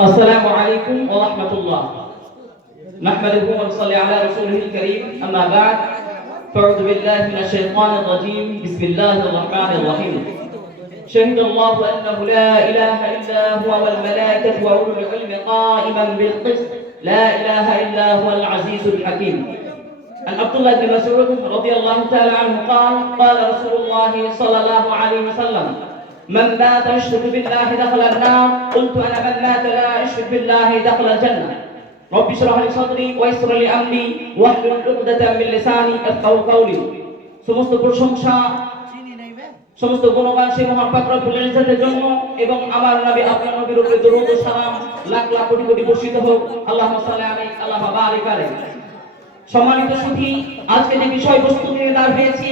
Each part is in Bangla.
السلام عليكم ورحمة الله. نحمده ونصلي على رسوله الكريم. أما بعد فأعوذ بالله من الشيطان الرجيم. بسم الله الرحمن الرحيم. شهد الله أنه لا إله إلا هو والملائكة وأولو العلم قائما بالقسط لا إله إلا هو العزيز الحكيم. عن عبد الله بن مسعود رضي الله تعالى عنه قال رسول الله صلى الله عليه وسلم: من مات يشرك بالله دخل النار. قلت أنا من مات لا يشرك بالله دخل الجنة. رب اشرح لي صدري ويسر لي أمري واحلل عقدة من لساني يفقهوا قولي. সমস্ত প্রশংসা সমস্ত গুণগান সেই মহান পাক রব্বুল ইজ্জতের জন্য এবং আমার নবী আপনার নবীর উপরে দরুদ ও সালাম লাখ লাখ কোটি কোটি বর্ষিত হোক। আল্লাহুম্মা সাল্লি আলাইহি আল্লাহুম্মা বারিক আলাইহি। সম্মানিত সুধী, আজকে যে বিষয়বস্তু নিয়ে দাঁড় হয়েছি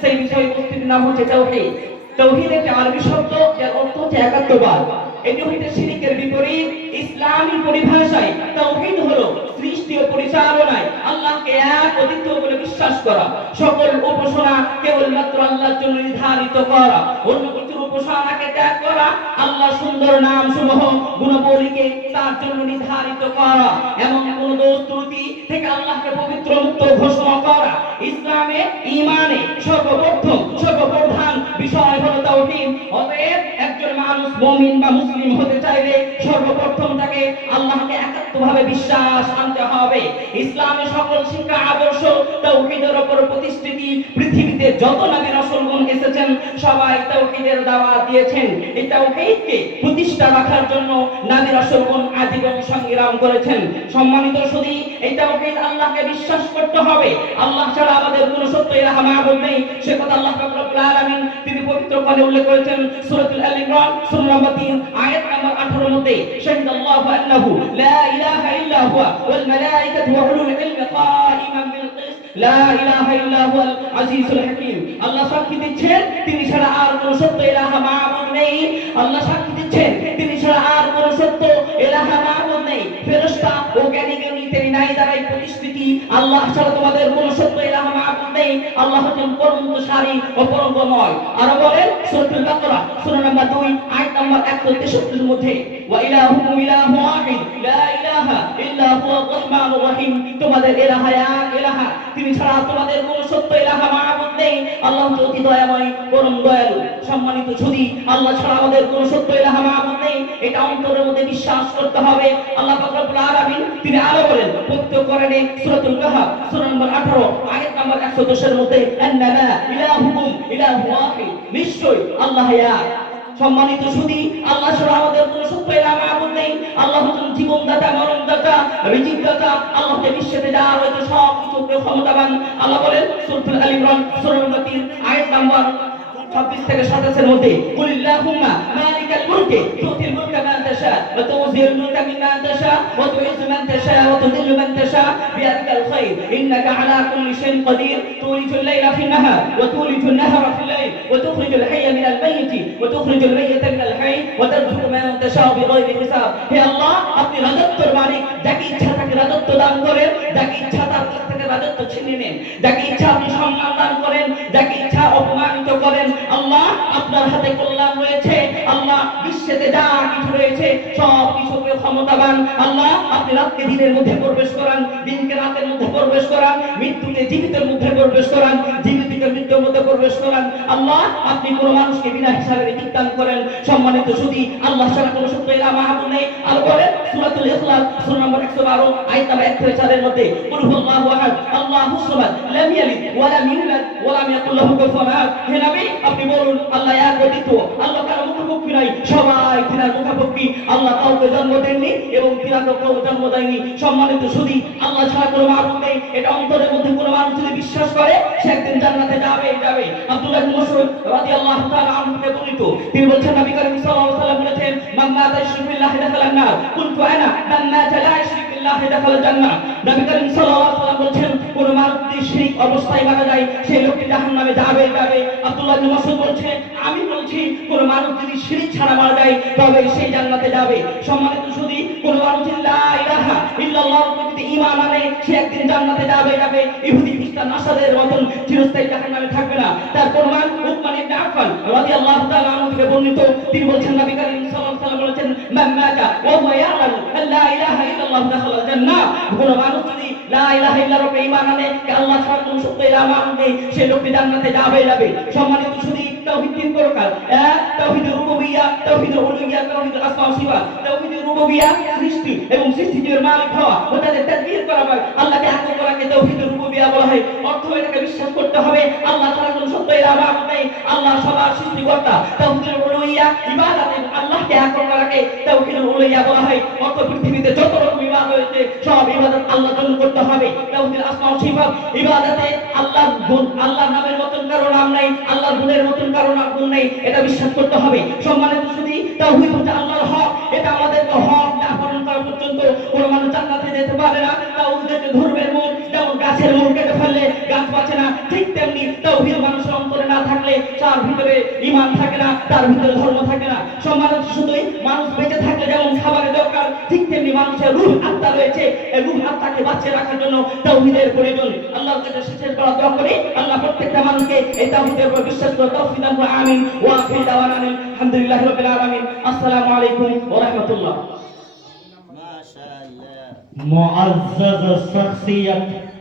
সেই বিষয়বস্তুর নাম হচ্ছে তাওহীদ। তাওহীদ একটি আরবি শব্দ যার অর্থ হচ্ছে একাত্মবাদ। এটি হচ্ছে শিরকের বিপরীত। ইসলামী পরিভাষায় তাওহীদ হলো সৃষ্টি ও পরিচালনায় আল্লাহকে এক ও দ্বিতীয় বলে বিশ্বাস করা, সকল উপাসনা কেবলমাত্র আল্লাহর জন্য নির্ধারিত করা, অন্য কিছুর উপাসনাকে ত্যাগ করা, আল্লাহ সুন্দর নাম সমূহ গুণাবলীকে তার জন্য নির্ধারিত করা, এমন কোন দোষ ত্রুটি থেকে আল্লাহকে পবিত্র মুক্ত ঘোষণা করা। ইসলামে ঈমানে সর্বপ্রধান বিষয় হলো তাওহীদ। অতএব একজন মানুষ মুমিন বা মুসলিম হতে চাইলে সর্বপ্রথম তাকে আল্লাহকে একাত্মভাবে বিশ্বাস আনতে হবে। ইসলামের সকল শিক্ষা আদর্শ তাওহীদের উপর প্রতিষ্ঠিত। পৃথিবীতে যত নবী রাসূলগণ এসেছেন সবাই তাওহীদের দাওয়াত দিয়েছেন। এই তাওহীদকে প্রতিষ্ঠা রাখার জন্য নবী রাসূলগণ আজীবন সংগ্রাম করেছেন। সম্মানিত সুধী, এই তাওহীদ আল্লাহকে বিশ্বাস করতে হবে। আল্লাহ ছাড়া আমাদের কোনো সত্য ইলাহ মাবুদ নেই। সে কথা আল্লাহ রাব্বুল আলামিন তিনি পবিত্র কোরআনে উল্লেখ করেছেন সূরাতুল আল ইমরান সূরা নম্বর 3 আয়াত নম্বর 18 মধ্যে, শাহিদাল্লাহু আন্নাহু লা ইলাহা ইল্লা হুয়া ওয়াল মালায়েকাতু ওয়া উলুল ইলমি কাইমান বিল কিসত লা ইলাহা ইল্লা হুয়াল আজিজুল হাকীম। আল্লাহ সাক্ষী দিচ্ছেন তিনি ছাড়া আর কোনো সত্য ইলাহ মাবুদ নেই। আল্লাহ সাক্ষী দিচ্ছেন তিনি ছাড়া আর কোনো সত্য ইলাহ মাবুদ নেই। ফেরেশতা ও জ্ঞানী তিনি নাই দ্বারাই প্রতিষ্ঠিতি। আল্লাহ ছাড়া তোমাদের কোনো সত্য ইলাহ মাবুদ নেই। আল্লাহ হচ্ছেন পরমসারী ও পরমময়। আর বলেন সূরাতুল বাকারা সূরা নম্বর 2 আয়াত নম্বর 163 এর মধ্যে, ওয়া ইলাহুকুম ইলাহু ওয়াহিদ লা ইলাহা ইল্লা হুয়ার রহমানুর রহিম। তোমাদের ইলাহ এক ইলাহ, তিনি ছাড়া তোমাদের কোনো সত্য ইলাহ মাবুদ নেই। আল্লাহ অতি দয়াময় পরম দয়ালু। সম্মানিত সুধী, আল্লাহ ছাড়া আমাদের কোনো সত্য ইলাহ মাবুদ নেই, এটা অন্তরের মধ্যে বিশ্বাস করতে হবে। আল্লাহ পাক রব্বুল আলামিন তিনি আরো বলেন পবিত্র কোরআনে সূরাতুল কাহফ সূরা নম্বর 18 আয়াত নম্বর 110 এর মধ্যে, আন্নামা ইলাহুকুম ইলাহু ওয়াহিদ, নিশ্চয় আল্লাহ এক। সম্মানিত সুধী, আল্লাহ ছাড়া আমাদের কোনো সত্য ইলাহ মাবুদ নেই। আল্লাহ হচ্ছেন জীবনদাতা, মরণদাতা, রিজিকদাতা। আল্লাহকে বিশ্বাসে যা হয়তো সব কিছু ক্ষমতাবান। আল্লাহ বলেন সূরাতুল আল ইমরান সূরা নম্বর 3 আয়াত নম্বর 26 থেকে 27 এর মধ্যে, কুলিল্লাহুম্মা মালিকাল মুলকি তুতিল মুলকা মান তাশা ওয়া তুযিল মুলকা মিম্মান তাশা ওয়া তুইজ্জু মান তাশা ওয়া তুযিল্লু মান তাশা বিয়াদিকাল খায়র ইন্নাকা আলা কুল্লি শাইইন কাদির তুলিজুল লাইলা ফিন নাহার ওয়া তুলিজুন নাহারা ফিল লাইল ওয়া তুখরিজুল হাইয়া মিনাল মাইয়িতি ওয়া তুখরিজুল মাইয়িতা মিনাল হাই ওয়া তারযুকু মান তাশা বিগাইরি হিসাব। হে আল্লাহ, আপনি রাজত্বের মালিক। যাকে ইচ্ছা তাকে রাজত্ব দান করেন, যাকে ইচ্ছা তার কাছ থেকে রাজত্ব ছিনিয়ে নেন, যাকে ইচ্ছা আপনি সম্মান দান করেন, যাকে ইচ্ছা অপমানিত করেন। আল্লাহ, আপনার হাতে কল্যাণ রয়েছে। আল্লাহ, বিশ্বেতে যা কিছু রয়েছে সব কিছুকে ক্ষমতাবান। আল্লাহ, আপনি রাতকে দিনের মধ্যে প্রবেশ করান, দিনকে রাতের মধ্যে প্রবেশ করান, মৃত্যুকে জীবিতের মধ্যে প্রবেশ করান, জীবিতকে মৃত্যুর মধ্যে প্রবেশ করান। আল্লাহ, আপনি কোনো মানুষকে বিনা হিসাবে রিজিক দান করেন। সম্মানিত সুধী, আল্লাহ ছাড়া কোনো সত্য ইলাহ মাহবুদ নেই। আর বলেন সূরাতুল ইখলাস সূরা নম্বর 112 আয়াত নম্বর 1 থেকে 4 এর মধ্যে, কুল হুয়াল্লাহু আহাদ আল্লাহুস সামাদ লাম ইয়ালিদ ওয়া লাম ইউলাদ ওয়া লাম ইয়াকুল লাহু কুফুয়ান আহাদ। হে নবী, আপনি বলুন আল্লাহ এক অদ্বিতীয়, আল্লাহ কারো মুখাপেক্ষী নাই, সবাই তিনার মুখাপেক্ষী। আল্লাহ কাউকে জন্ম দেননি এবং তিনার কাউকে জন্ম দেয়নি। সম্মানিত সুধী, আল্লাহ ছাড়া কোনো মাবুদ নেই, এটা অন্তরের মধ্যে কোনো মানুষ যদি বিশ্বাস করে সে একদিন জান্নাতে যাবে। আব্দুল্লাহ ইবনে মাসউদ রাদিয়াল্লাহু তাআলা আনহু থেকে বর্ণিত, তিনি বলেছেন নবী করিম সাল্লাল্লাহু আলাইহি ওয়াসাল্লাম বলেছেন, মান মাতা ইশরিকু বিল্লাহি দাখালান নার। কুলতু আনা মান মাতা লা ইশরিকু বিল্লাহি দাখালাল জান্নাহ। নবী করিম সাল্লাল্লাহু আলাইহি ওয়াসাল্লাম বলেছেন, কোন মানুষ যদি শিরক অবস্থায় মারা যায় সেই লোকটি জাহান্নামে যাবে। আব্দুল্লাহ ইবনে মাসউদ বলেছেন, আমি বলছি কোন মানুষ যদি শিরক ছাড়া মারা যায় তবে সেই জান্নাতে যাবে। সম্মানিত সুধী, কোন মানুষ লা ইলাহা ইল্লাল্লাহর প্রতি ঈমান আনে সে একদিন জান্নাতে যাবে। ইহুদি খ্রিস্টান নাসাদের মতন চিরস্থায়ী জাহান্নামে থাকবে না। তার প্রমাণ উসমান ইবনে আফফান রাদিয়াল্লাহু তাআলা আনহু থেকে বর্ণিত, তিনি বলেছেন নবী করিম সাল্লাল্লাহু আলাইহি ওয়াসাল্লাম বলেছেন, মান মাতা ওয়া হুয়া ইয়ালামু আন লা ইলাহা ইল্লাল্লাহ দাখালাল জান্নাহ। কোন মানুষ যদি লা ইলাহা ইল্লাল্লাহর ঈমান আনে যে আল্লাহ ছাড়া কোনো সত্য ইলাহ মাবুদ নেই, সে লোকটি জান্নাতে যাবে। সম্মানিত শুধু তাওহীদ তিন প্রকার, এক তাওহীদুর রুবুবিয়্যাহ, তাওহীদুল উলুহিয়্যাহ, তাওহীদুল আসমা ওয়া সিফাত। তাওহীদুর রুবুবিয়্যাহ সৃষ্টি এবং সৃষ্টির মালিক হওয়া, ওটাকে তাকবীর করা হয়, আল্লাহকে এক করাকে তাওহীদুর রুবুবিয়্যাহ বলা হয়। অর্থ এটাকে বিশ্বাস করতে হবে আল্লাহ ছাড়া কোনো সত্য ইলাহ মাবুদ নেই, আল্লাহ সবার সৃষ্টিকর্তা। তাওহীদুল উলুহিয়্যাহ ইবাদত এবং আল্লাহকে এক করাকে তাওহীদুল উলুহিয়্যাহ বলা হয়। অর্থ পৃথিবীতে যত রকম ইবাদত রয়েছে সব ইবাদত আল্লাহর জন্য করতে হবে। তাওহীদুল আসমা ওয়া সিফাত ইবাদতে আল্লাহর গুণ, আল্লাহর নামের মতন কারো নাম নাই, আল্লাহর গুণের মতন কারো গুণ নেই, এটা বিশ্বাস করতে হবে। সম্মানিত শুধু তাওহীদ হচ্ছে আল্লাহর হক, এটা আমাদেরকে হক না পালন করা পর্যন্ত কোনো মানুষ জান্নাতে যেতে পারে না। তাওহীদ হচ্ছে ধর্মের মূল, যেমন গাছের মূল কেটে ফেললে গাছ বাঁচে না, ঠিক তেমনি তাওহীদ মানুষের অন্তরে না থাকলে তার ভিতরে ঈমান থাকে না, তার ভিতরে ধর্ম থাকে না। সম্মানিত শুধুই মানুষ বেঁচে থাকলে যেমন খাবারের দরকার, ঠিক তেমনি মানুষের রূহ আত্মা রয়েছে, এই রূহ আত্মাকে বাঁচিয়ে রাখার জন্য তাওহীদের প্রয়োজন। আল্লাহর কাছে শেষের বেলা দোয়া করি আল্লাহ প্রত্যেকটা মানুষকে এই তাওহীদের উপর বিশ্বাস করে তৌফিক দান করুন। আমিন ওয়া আখির দাওয়ানা আলহামদুলিল্লাহি রাব্বিল আলামিন। আসসালামু আলাইকুম ওয়া রাহমাতুল্লাহ। মাশাআল্লাহ মুআজ্জাজ শাখসিয়ত